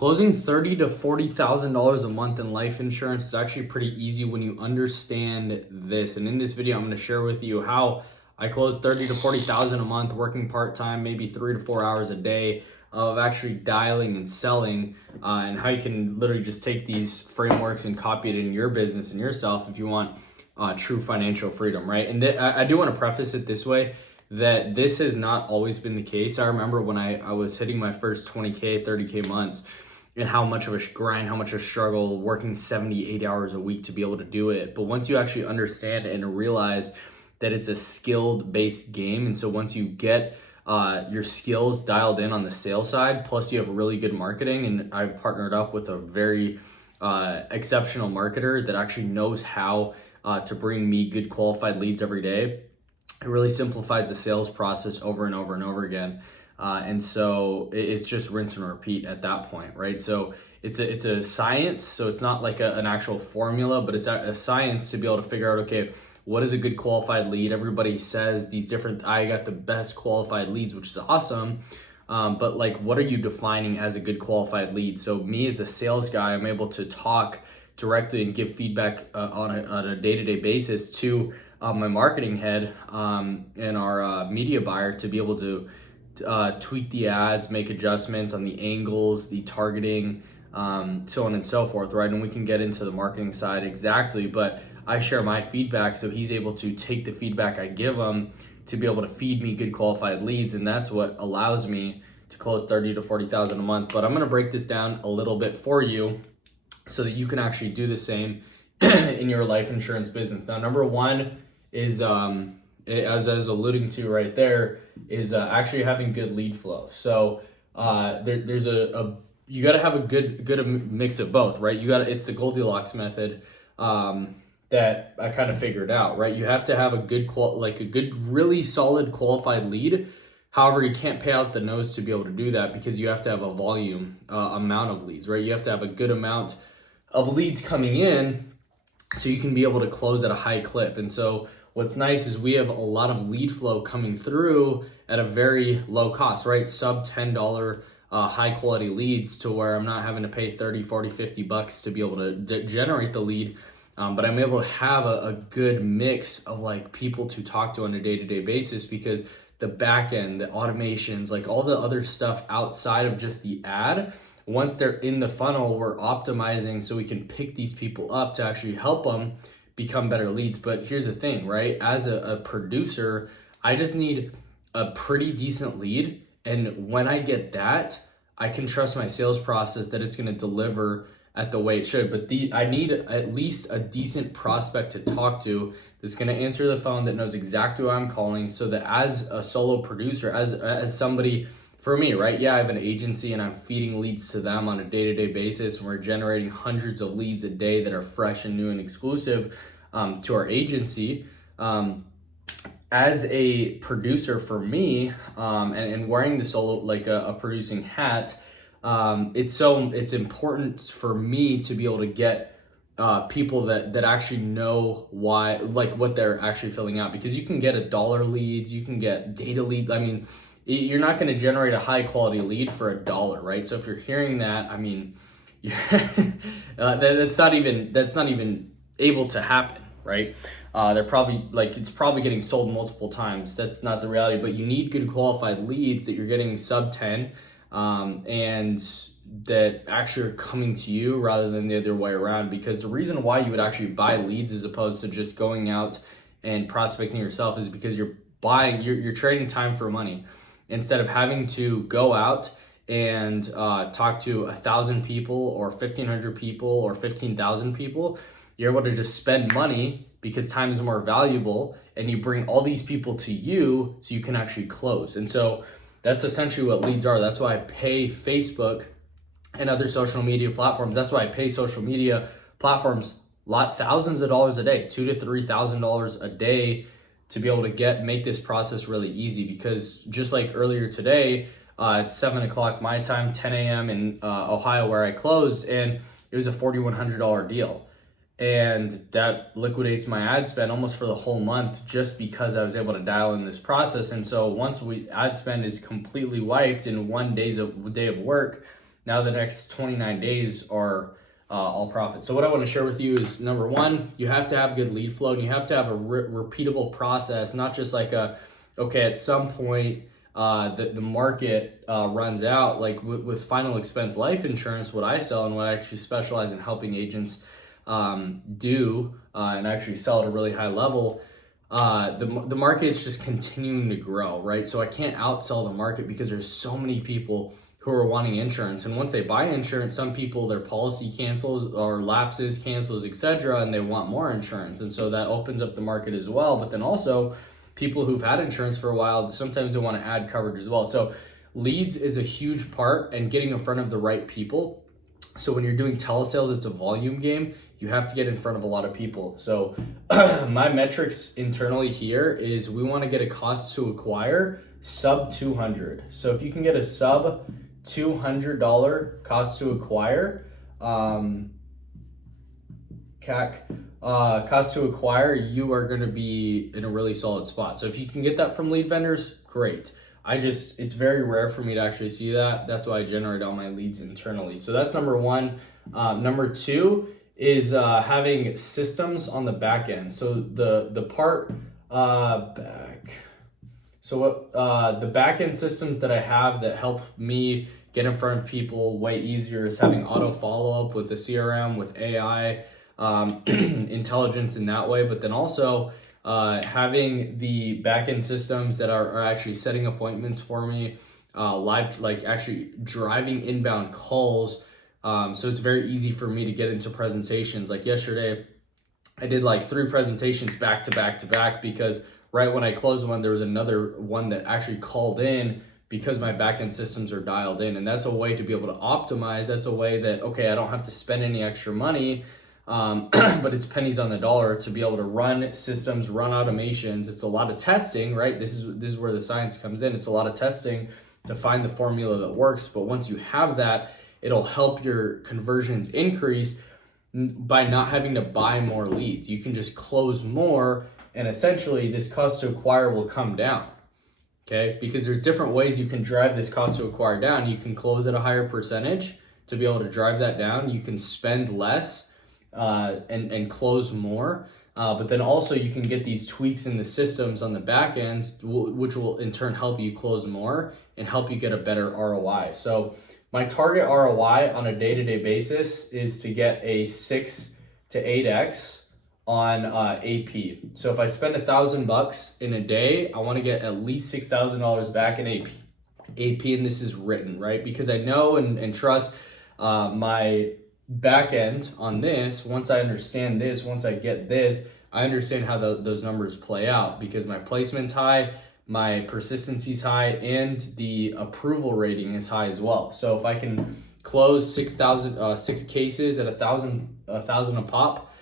Closing $30,000 to $40,000 a month in life insurance is actually pretty easy when you understand this. And in this video, I'm going to share with you how I close 30 to 40,000 a month working part-time, maybe 3 to 4 hours a day of actually dialing and selling, and how you can literally just take these frameworks and copy it in your business and yourself if you want true financial freedom, right? And I do want to preface it this way, that this has not always been the case. I remember when I was hitting my first 20K, 30K months, and how much of a grind, how much of a struggle, working 70, 80 hours a week to be able to do it. But once you actually understand and realize that it's a skilled based game, and so once you get your skills dialed in on the sales side, plus you have really good marketing, and I've partnered up with a very exceptional marketer that actually knows how to bring me good qualified leads every day. It really simplifies the sales process over and over and over again. And so it's just rinse and repeat at that point, right? So it's a science. So it's not like an actual formula, but it's a science to be able to figure out, okay, what is a good qualified lead? Everybody says these different, I got the best qualified leads, which is awesome. But like, what are you defining as a good qualified lead? So me as the sales guy, I'm able to talk directly and give feedback on a day-to-day basis to my marketing head and our media buyer to be able to tweak the ads, make adjustments on the angles, the targeting, so on and so forth, right? And we can get into the marketing side exactly, but I share my feedback, so he's able to take the feedback I give him to be able to feed me good qualified leads, and that's what allows me to close 30 to 40,000 a month. But I'm gonna break this down a little bit for you so that you can actually do the same in your life insurance business. Now, number one is, as I was alluding to right there, is actually having good lead flow. So there's you got to have a good mix of both, right? It's the Goldilocks method that I kind of figured out, right? You have to have a good really solid qualified lead. However, you can't pay out the nose to be able to do that, because you have to have a volume amount of leads, right? You have to have a good amount of leads coming in so you can be able to close at a high clip. And so what's nice is we have a lot of lead flow coming through at a very low cost, right? Sub $10 high quality leads, to where I'm not having to pay 30, 40, 50 bucks to be able to generate the lead. But I'm able to have a good mix of like people to talk to on a day-to-day basis, because the backend, the automations, like all the other stuff outside of just the ad, once they're in the funnel, we're optimizing so we can pick these people up to actually help them become better leads. But here's the thing, right? As a producer, I just need a pretty decent lead. And when I get that, I can trust my sales process that it's going to deliver at the way it should. But I need at least a decent prospect to talk to that's going to answer the phone, that knows exactly who I'm calling, so that as a solo producer, as somebody, for me, right? Yeah, I have an agency and I'm feeding leads to them on a day-to-day basis, and we're generating hundreds of leads a day that are fresh and new and exclusive to our agency. As a producer, for me, and wearing the solo, like a producing hat, it's important for me to be able to get people that actually know why, like what they're actually filling out, because you can get $1 leads, you can get data leads. I mean, you're not going to generate a high quality lead for $1, right? So if you're hearing that, I mean, that's not even able to happen, right? They're probably it's probably getting sold multiple times. That's not the reality, but you need good qualified leads that you're getting sub 10, and that actually are coming to you rather than the other way around. Because the reason why you would actually buy leads as opposed to just going out and prospecting yourself is because you're trading time for money. Instead of having to go out and talk to 1,000 people or 1,500 people or 15,000 people, you're able to just spend money because time is more valuable, and you bring all these people to you so you can actually close. And so that's essentially what leads are. That's why I pay Facebook and other social media platforms. That's why I pay social media platforms thousands of dollars a day, $2,000 to $3,000 a day, to be able to make this process really easy. Because just like earlier today, it's 7 o'clock my time, 10 a.m. in Ohio where I closed, and it was a $4,100 deal. And that liquidates my ad spend almost for the whole month, just because I was able to dial in this process. And so once ad spend is completely wiped in one day of work, Now the next 29 days are all profit. So what I want to share with you is, number one, you have to have good lead flow, and you have to have a repeatable process, not just like okay, at some point the market runs out. Like with final expense life insurance, what I sell and what I actually specialize in helping agents do and actually sell at a really high level, the market's just continuing to grow, right? So I can't outsell the market because there's so many people who are wanting insurance. And once they buy insurance, some people, their policy cancels or lapses, cancels, etc., and they want more insurance. And so that opens up the market as well. But then also people who've had insurance for a while, sometimes they want to add coverage as well. So leads is a huge part, and getting in front of the right people. So when you're doing telesales, it's a volume game. You have to get in front of a lot of people. So my metrics internally here is we want to get a cost to acquire sub 200. So if you can get a sub $200 cost to acquire, CAC, cost to acquire, you are going to be in a really solid spot. So if you can get that from lead vendors, great. It's very rare for me to actually see that. That's why I generate all my leads internally. So that's number one. Number two is having systems on the back end. So the part back. So what the back end systems that I have that help me get in front of people way easier is having auto follow up with the CRM, with AI, intelligence in that way, but then also having the backend systems that are actually setting appointments for me, live, like actually driving inbound calls. So it's very easy for me to get into presentations. Like yesterday, I did like 3 presentations back to back to back because right when I closed one, there was another one that actually called in because my backend systems are dialed in. And that's a way to be able to optimize. That's a way that, okay, I don't have to spend any extra money, but it's pennies on the dollar to be able to run systems, run automations. It's a lot of testing, right? This is where the science comes in. It's a lot of testing to find the formula that works. But once you have that, it'll help your conversions increase by not having to buy more leads. You can just close more, and essentially this cost to acquire will come down. Okay, because there's different ways you can drive this cost to acquire down. You can close at a higher percentage to be able to drive that down. You can spend less and close more. But then also you can get these tweaks in the systems on the back end, which will in turn help you close more and help you get a better ROI. So my target ROI on a day-to-day basis is to get a 6 to 8x on AP. So if I spend $1,000 in a day, I want to get at least $6,000 back in AP, and this is written, right? Because I know and trust my back end on this. Once I understand this, once I get this, I understand how those numbers play out because my placement's high, my persistency is high, and the approval rating is high as well. So if I can close 6 cases at $1,000 a pop,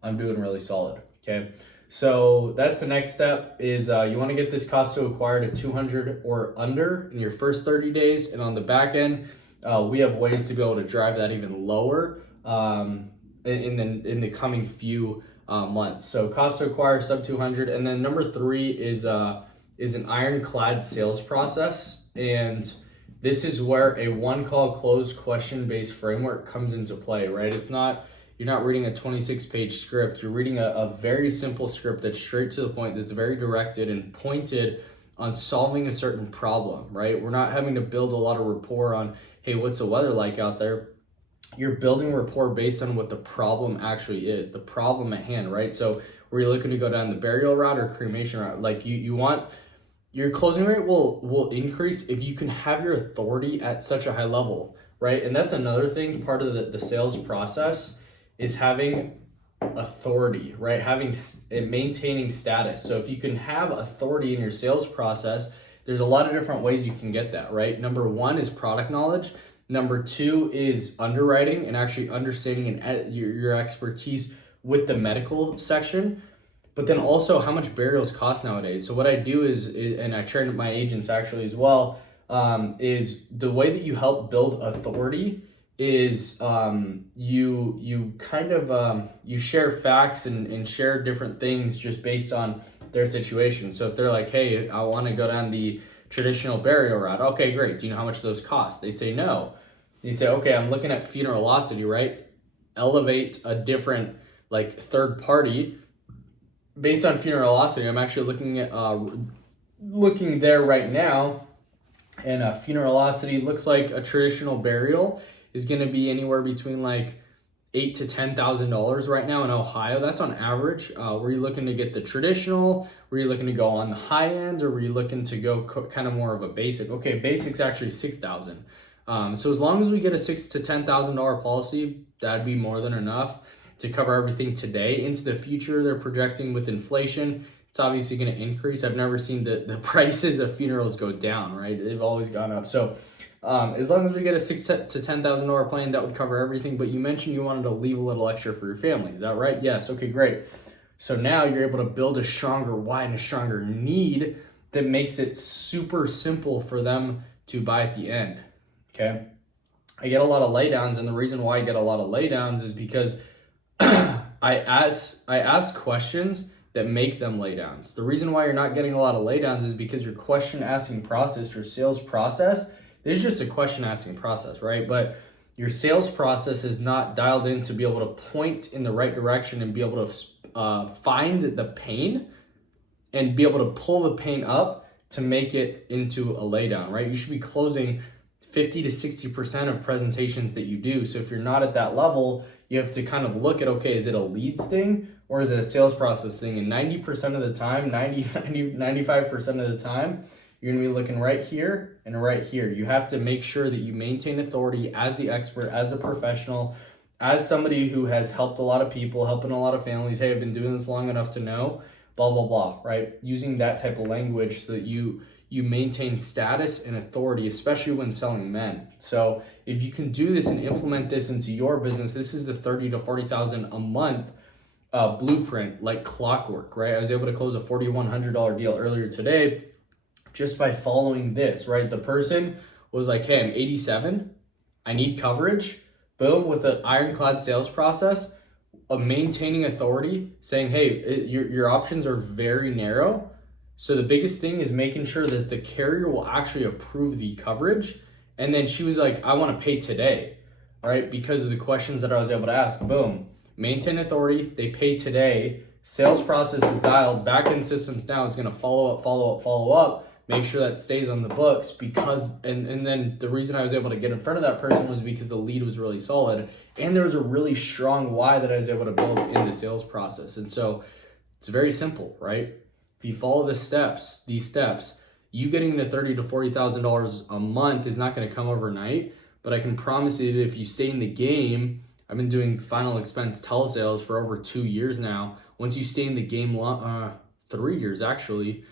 I'm doing really solid. Okay, so that's the next step is you want to get this cost to acquire to 200 or under in your first 30 days, and on the back end, we have ways to be able to drive that even lower in the coming few months. So cost to acquire sub 200, and then number 3 is an ironclad sales process, and this is where a one-call close question-based framework comes into play, right? You're not reading a 26-page script. You're reading a very simple script that's straight to the point, that's very directed and pointed on solving a certain problem, right? We're not having to build a lot of rapport on, hey, what's the weather like out there? You're building rapport based on what the problem actually is, the problem at hand, right? So were you looking to go down the burial route or cremation route? Like you want, your closing rate will increase if you can have your authority at such a high level, right? And that's another thing, part of the sales process is having authority, right? Maintaining status. So if you can have authority in your sales process, there's a lot of different ways you can get that, right? Number 1 is product knowledge. Number 2 is underwriting and actually understanding your expertise with the medical section, but then also how much burials cost nowadays. So what I do is and I train my agents actually as well, is the way that you help build authority is you kind of you share facts and share different things just based on their situation. So if they're like, hey, I want to go down the traditional burial route. Okay, great. Do you know how much those cost? They say no. You say, okay, I'm looking at funeralocity, right? Elevate a different like third party based on funeralocity. I'm actually looking there right now, and funeralocity looks like a traditional burial is going to be anywhere between like $8,000 to $10,000 right now in Ohio. That's on average. Were you looking to get the traditional? Were you looking to go on the high end, or were you looking to go kind of more of a basic? Okay, basic's actually $6,000. So as long as we get a $6,000 to $10,000 policy, that'd be more than enough to cover everything today. Into the future, they're projecting with inflation, it's obviously going to increase. I've never seen the prices of funerals go down, right? They've always gone up. So as long as we get a $6,000 to $10,000 plan, that would cover everything. But you mentioned you wanted to leave a little extra for your family. Is that right? Yes. Okay, great. So now you're able to build a stronger why and a stronger need that makes it super simple for them to buy at the end. Okay. I get a lot of laydowns, and the reason why I get a lot of laydowns is because I ask questions that make them laydowns. The reason why you're not getting a lot of laydowns is because your question asking process, your sales process, is just a question asking process, right? But your sales process is not dialed in to be able to point in the right direction and be able to find the pain and be able to pull the pain up to make it into a laydown, right? You should be closing 50 to 60% of presentations that you do. So if you're not at that level, you have to kind of look at, okay, is it a leads thing or is it a sales process thing? And 90% of the time, 95% of the time, you're gonna be looking right here and right here. You have to make sure that you maintain authority as the expert, as a professional, as somebody who has helped a lot of people, helping a lot of families. Hey, I've been doing this long enough to know, blah, blah, blah, right? Using that type of language so that you maintain status and authority, especially when selling men. So if you can do this and implement this into your business, this is the 30 to 40,000 a month blueprint, like clockwork, right? I was able to close a $4,100 deal earlier today just by following this, right? The person was like, hey, I'm 87, I need coverage. Boom, with an ironclad sales process of maintaining authority, saying, hey, your options are very narrow. So the biggest thing is making sure that the carrier will actually approve the coverage. And then she was like, I want to pay today, right? Because of the questions that I was able to ask. Boom, maintain authority, they pay today, sales process is dialed, backend systems now is going to follow up, make sure that stays on the books. Because and then the reason I was able to get in front of that person was because the lead was really solid and there was a really strong why that I was able to build in the sales process. And so it's very simple, right? If you follow these steps, you getting to $30,000 to $40,000 a month is not going to come overnight. But I can promise you that if you stay in the game, I've been doing final expense telesales for over 2 years now. Once you stay in the game, 3 years actually,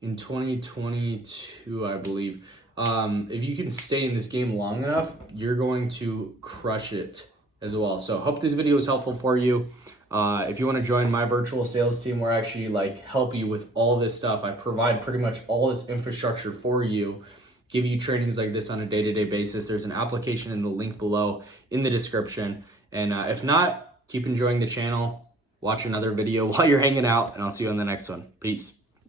in 2022, I believe. If you can stay in this game long enough, you're going to crush it as well. So hope this video was helpful for you. If you want to join my virtual sales team, where I actually help you with all this stuff, I provide pretty much all this infrastructure for you, give you trainings like this on a day-to-day basis. There's an application in the link below in the description. And if not, keep enjoying the channel, watch another video while you're hanging out, and I'll see you on the next one. Peace.